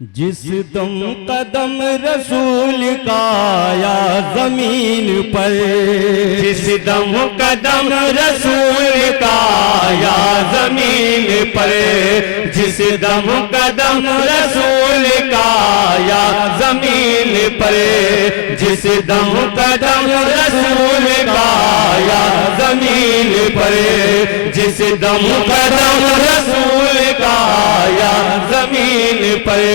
जिस दम कदम रसूल का आया जमीन पर, जिस दम कदम रसूल का आया जमीन पर, जिस दम कदम रसूल का आया जमीन पर, जिस दम कदम रसूल का आया जमीन पर, जिस दम कदम रसूल का आया जमीन पर,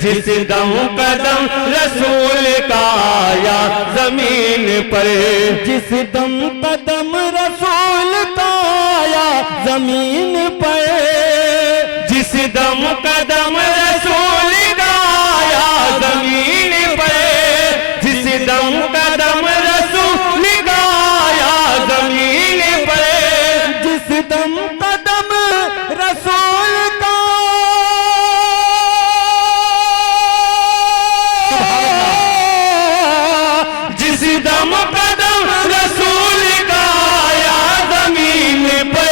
जिस दम कदम रसूल का आया जमीन पर, जिस दम कदम रसूल का आया जमीन पर, जिस दम कदम रसूल का आया जमीन पर, जिस दम कदम रसूल का आया जमीन पर, जिस दम कदम रसूल का जिस दम कदम रसूल का आया जमीन पे,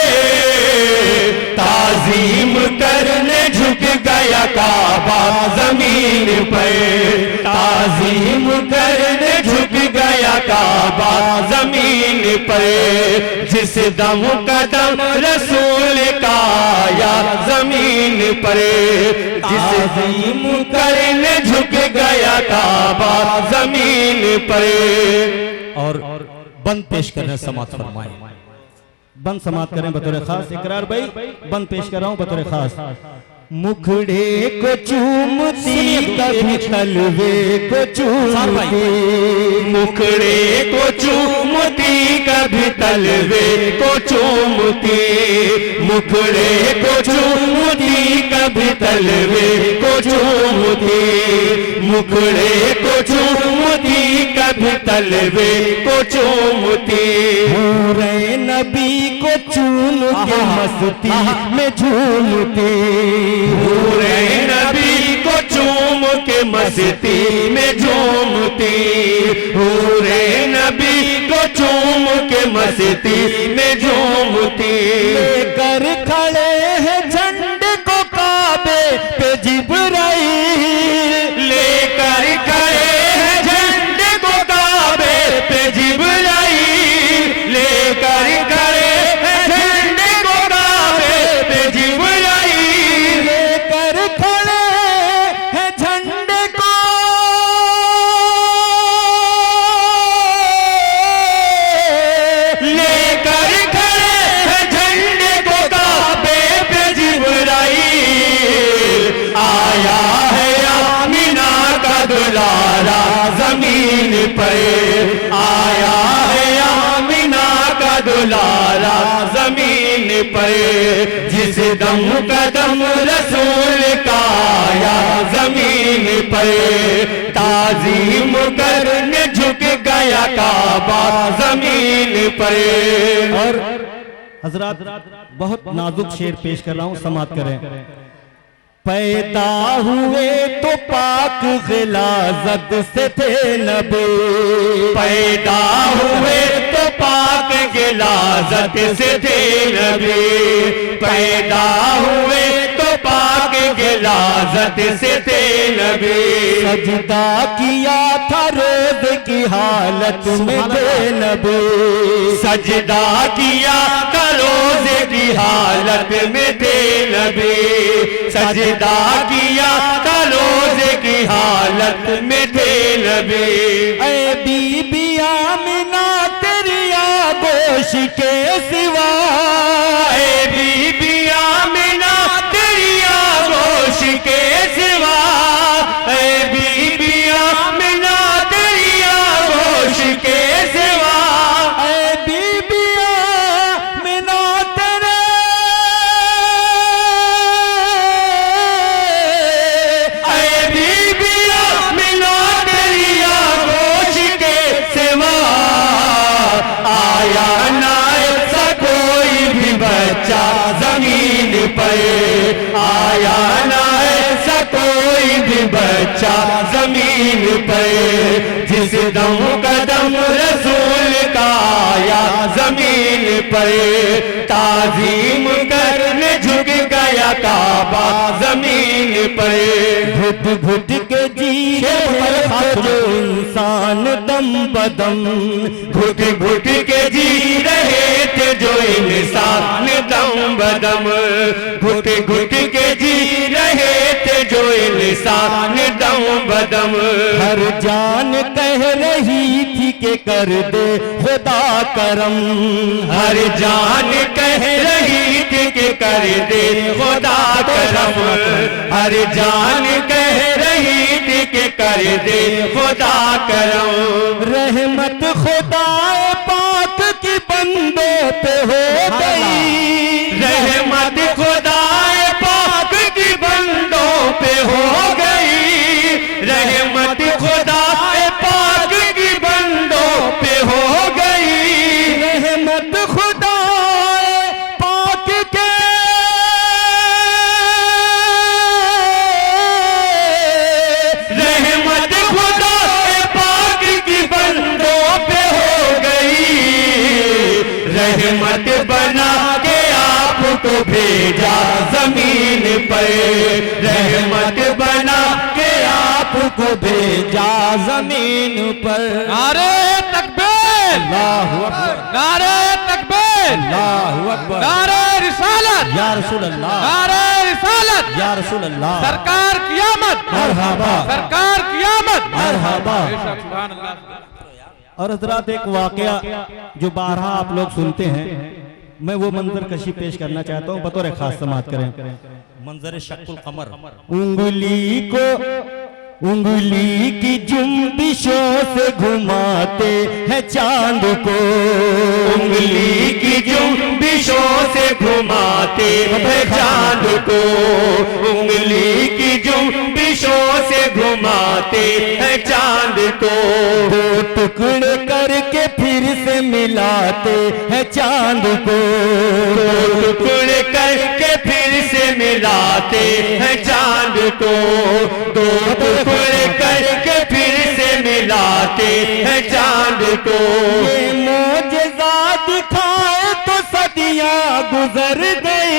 ताजीम करने झुक गया काबा जमीन पे, ताजीम करने झुक गया काबा जमीन पे, जिस दम कदम रसूल का आया जमीन पर, ताजीम करने झुक गया काबा जमीन पर। और बंद पेश कर रहे हैं, समात फरमाए, बंद समात करें बतौर खास। इकरार भाई बंद पेश कर रहा हूं बतौर खास। मुखड़े को चूमती कभी तलवे को चूमती, मुखड़े को चूमती कभी तलवे को चूमती, मुखड़े को चूमती कभी तलवे को चूमती, मुखड़े को चूमती कभी तलवे को चूमती, पूरे नबी को चूम के मस्ती में झूमती, पूरे नबी को चूम के मस्ती में झूमती, पूरे नबी को चूम के मस्ती में झूमती, लेकर खड़े हैं झंडे को काबे पे जिब्राइल, लेकर खड़े हैं झंडे को काबे पे जिब्राइल, लेकर खड़े हैं झंडे को काबे पे जिब्राइल, लेकर खड़े हैं झंडे को लेकर खड़े हैं झंडे को काबे पे जिब्राइल, आया है आमिना का दुलारा जमीन पर, आया है आमिना का दुलारा जमीन पर, जिस दम कदम रसूल का आया जमीन पर, ताजीम करने झुक गया काबा जमीन पर। और हजरात बहुत नाजुक शेर पेश कर रहा हूं, समात करें। पैदा हुए तो पाक गिलाजत से थे नबी, पैदा हुए तो पाक गिलाजत से थे नबी, पैदा हुए तो पाक गिलाजत से थे नबी, सजदा किया था रोज की हालत में थे नबी, सजदा किया था रोज़े की हालत में थे नबी, सजदा किया था रोज़े की हालत में थे नबी, ऐ बीबी आमिना तेरी आगोश के सिवा, ऐ बीबी आमिना तेरी आगोश के सिवा, ऐ बीबी आमिना तेरी आगोश के सिवा, ऐ बीबी आमिना तेरे ऐ बीबी आमिना तेरी आगोश के सिवा, आया ना ऐसा कोई भी बच्चा जमीन पर, आया ना ऐसा कोई भी बच्चा जमीन पर, जिस दम कदम रसूल का आया जमीन पर, ताजीम करने झुक गया काबा जमीन पर। घुट घुट के जी रहे जो इंसान दम बदम, घुट घुट के जी रहे थे जो इंसान दम बदम, घुट घुट के जी रहे थे जो इंसान दम बदम। हर जान कह रही थी कि कर दे खुदा करम, हर जान कह रही थी कि कर दे खुदा करम, हर जान कह रही थी कि कर दे खुदा करम। रहमत खुदाए पाक की बंदे पे हो गई, रहमत खुदाए पाक की बंदों पे हो गई, रहमत खुदाए पाक की बंदों पे हो गई, रहमत खुदाए पाक के रहमत खुदाए पाक की बंदों पे हो गई, रहमत बना के आपको भेजा जमीन पर, रहमत बना के आपको भेजा जमीन पर। नारे तकबीर, अल्लाहु अकबर, नारे तकबीर, अल्लाहु अकबर, नारे रिसालत, या रसूल अल्लाह, नारे रिसालत, या रसूल अल्लाह, सरकार कियामत, मरहबा, सरकार कियामत, मरहबा। सुभान अल्लाह। और हजरात एक वाकया जो बारहा आप लोग सुनते हैं, मैं वो मंजर कशी पेश करना चाहता हूँ, बतौर खास समात करें। मंजर शक्कुल कमर, उंगली की जुम्बिशों से घुमाते हैं चांद को, उंगली की जुम्बिशों से घुमाते हैं चांद को, उंगली की जुम्बिशों से घुमाते हैं चांद को, दो टुकड़े करके फिर से मिलाते हैं चांद को, दो टुकड़े करके फिर से मिलाते हैं चांद को, दो टुकड़े करके फिर से मिलाते हैं चांद को। ये मोजज़ा दिखाए तो सदियां गुजर गए,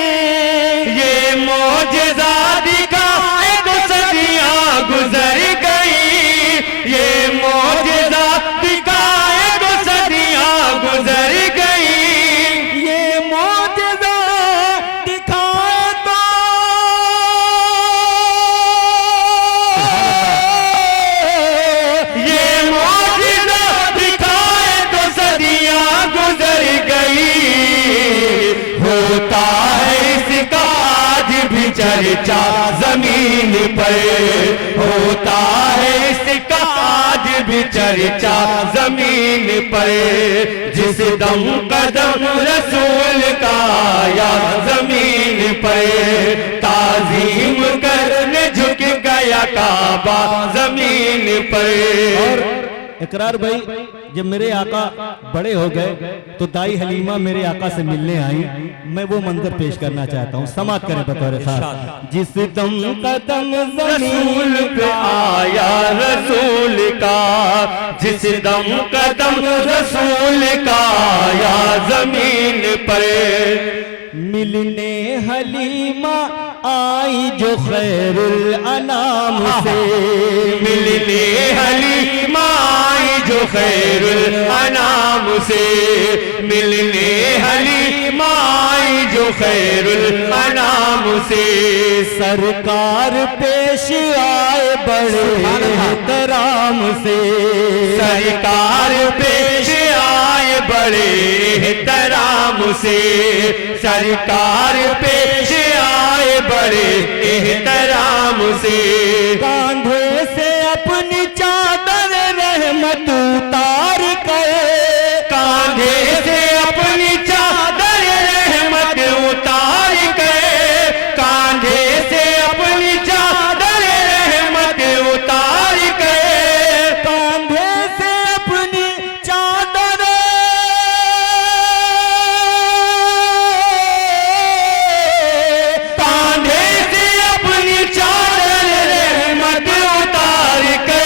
ये मोजज़ा दिखाए तो सदियां गुजर गई, ये मोजज़ा दिखाए तो सदियां गुजर गई, ये मोजज़ा दिखाए तो ये मोजज़ा दिखाए तो सदियां गुजर गई, होता है इसका आज भी चर्चा जमीन पर, होता है इसका आज भी चर्चा जमीन पर, जिस दम कदम रसूल का आया जमीन पर, ताजीम करने झुक गया काबा जमीन पर। और इकरार भाई, जब मेरे आका बड़े हो गए तो दाई हलीमा मेरे आका से मिलने आई, मैं वो मंजर पेश करना चाहता हूँ, समात करें बतौर खास। जिस दम कदम रसूल पे आया रसूल का, जिस दम कदम रसूल का आया जमीन पर, मिलने हलीमा आई जो खैरुल अनाम से, मिलने हलीमा आई जो खैरुल अनाम से, मिलने हलीमा आई जो खैरुल अनाम से, सरकार पेश आए बड़े एहतराम से, सरकार पेश आए बड़े एहतराम से, सरकार पेश आए बड़े एहतराम से, कांधे से अपनी चादर रहमत उतार कर, कांधे से अपनी चादर रहमत उतार के, कांधे से अपनी चादर रहमत उतार के, कांधे से अपनी चादर कांधे से अपनी चादर रहमत उतार के,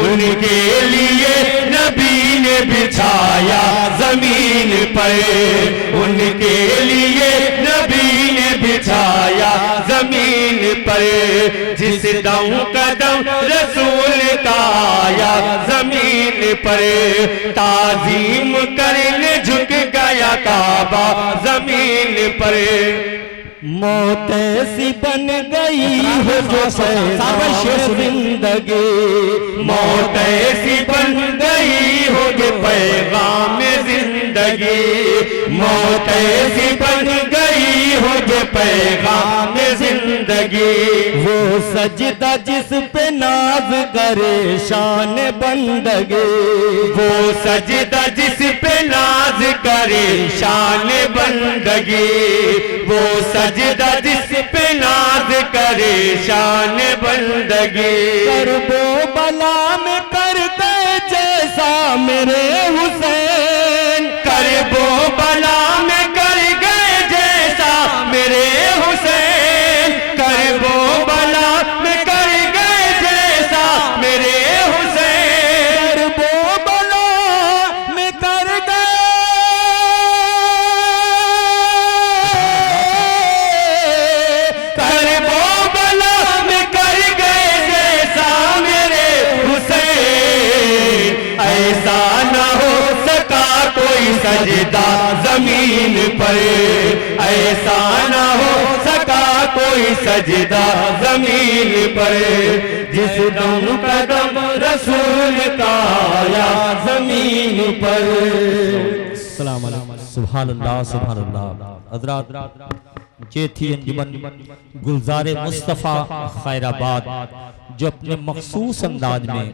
उनके लिए नबी ने बिछाया जमीन पर, उनके लिए नबी ने बिछाया जमीन पर, पर, जिस दम कदम रसूल का आया जमीन पर, ताजीम करने झुक गया काबा जमीन पर। मौत ऐसी बन गई हो जो जिंदगी, मौत ऐसी बन गई हो ये पैगाम जिंदगी, मौत ऐसी बन गई हो ये पैगाम जिंदगी। वो सजदा जिस पे नाज करे शान बंदगी, वो सजदा जिस पे नाज करे शान बंदगी, वो सजदा जिस पे नाज करे शान बंदगी। करबो बला में कर दे जैसा मेरे हुसैन, करबो बला में कर गए जैसा मेरे हुसैन, करबो बला में कर गए जैसा मेरे हुसैन, करबो बला में कर गए, करबो बला में कर गए जैसा मेरे हुसैन। ऐसा न हो सका कोई सजदा जमीन पर, ऐसा न हो सका कोई सजदा जमीन पर, जिस दम कदम रसूल का आया जमीन पर। सलाम अलैकुम। सुभान अल्लाह सुभान अल्लाह। हज़रात ये थी अंजुमन गुलजारे मुस्तफ़ा खैराबाद जो अपने मखसूस अंदाज में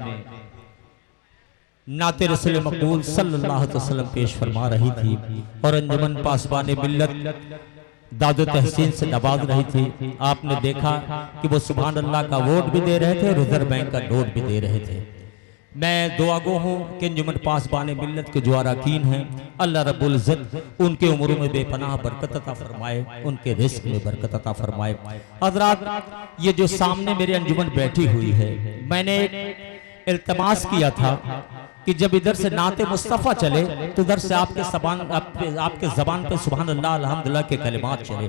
नाते रसूल मकबूल सल्लल्लाहु अलैहि वसल्लम पेश फरमा रही थी और अंजुमन पासबान मिल्लत दादो तहसीन से नवाज रही थी। आपने देखा कि वो सुभान अल्लाह का वोट भी दे रहे थे और रिजर्व बैंक का नोट भी दे रहे थे। मैं दुआगो हूँ कि अंजुमन पासबान मिल्लत के जो अरकान हैं अल्लाह रब्बुल इज्जत उनके उम्रों में बेपनाह बरकत अता फरमाए, उनके रिस्क में बरकत अता फरमाए। हज़रात ये जो सामने मेरी अंजुमन बैठी हुई है, मैंने इल्तमास किया था कि जब इधर से नाते मुस्तफ़ा चले तो उधर से आपके ज़बान पे सुभान अल्लाह अल्हम्दुलिल्लाह के कलिमात चले,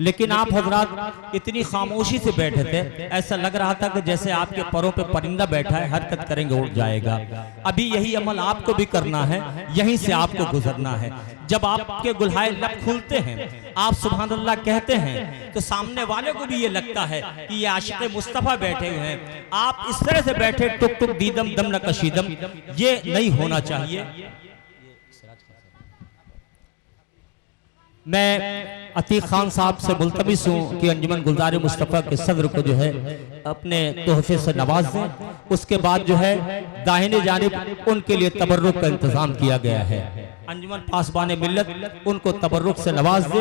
लेकिन आप हजरात इतनी खामोशी से बैठे थे, ऐसा लग रहा था कि जैसे आपके पैरों पे परिंदा बैठा है, हरकत करेंगे उड़ जाएगा। अभी यही अमल आपको भी करना है, यहीं से आपको गुजरना है। जब आपके गुल्हाए लब खुलते हैं, आप सुभान अल्लाह कहते हैं, तो सामने वाले को भी ये लगता है कि ये आशिक़े मुस्तफ़ा बैठे हुए हैं। आप इस तरह से बैठे टुक टुक दीदम दम न कशीदम, ये नहीं होना चाहिए। मैं अतीक खान साहब से मुल्तमिस हूँ कि अंजुमन गुलजार मुस्तफ़ा के सदर को जो है अपने तोहफे से नवाज दें। उसके बाद जो है दाहिने जानिब उनके लिए तबर्रुक का इंतजाम किया गया है। अंजुमन पासबान मिल्लत उनको तबर्रुक से नवाज दे।